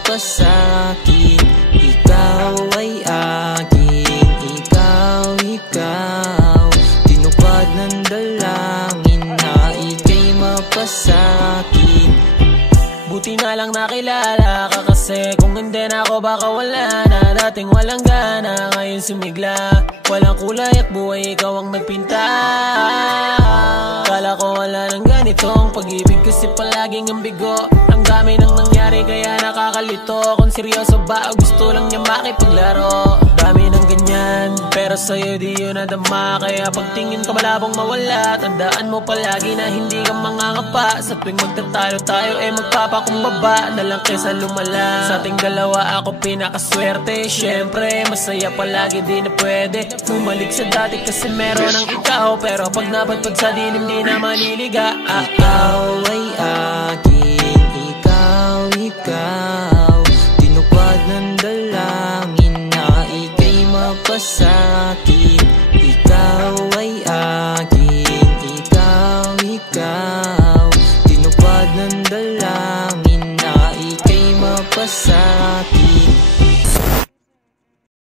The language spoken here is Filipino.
mapasakin. Ikaw ay akin, ikaw tinupad ng dalangin na ika'y mapasakin. Buti na lang nakilala ka kasi kung hindi na ako baka wala na. Dating walang gana, ngayon sumigla. Walang kulay at buhay, ikaw ang nagpinta. Kala ko wala nang ganitong pag-ibig kasi palaging ambigo. Ang dami nang nangyari kaya nakakalito. Kung seryoso ba o gusto lang niya makipaglaro. Dami ng ganyan pero sa'yo di yun nadama. Kaya pagtingin ka malabong mawala. Tandaan mo palagi na hindi ka mangangapa. Sa tuwing magtatalo tayo magpapakumbaba na lang kaysa lumala. Sa ating dalawa ako pinakaswerte. Siyempre masaya palagi di na pwede bumalik sa dati kasi meron ang ikaw. Pero pag napadpad sa dilim di na maniliga. Ikaw ay akin, ikaw tinupad ng dalangin na ika'y mapasakin.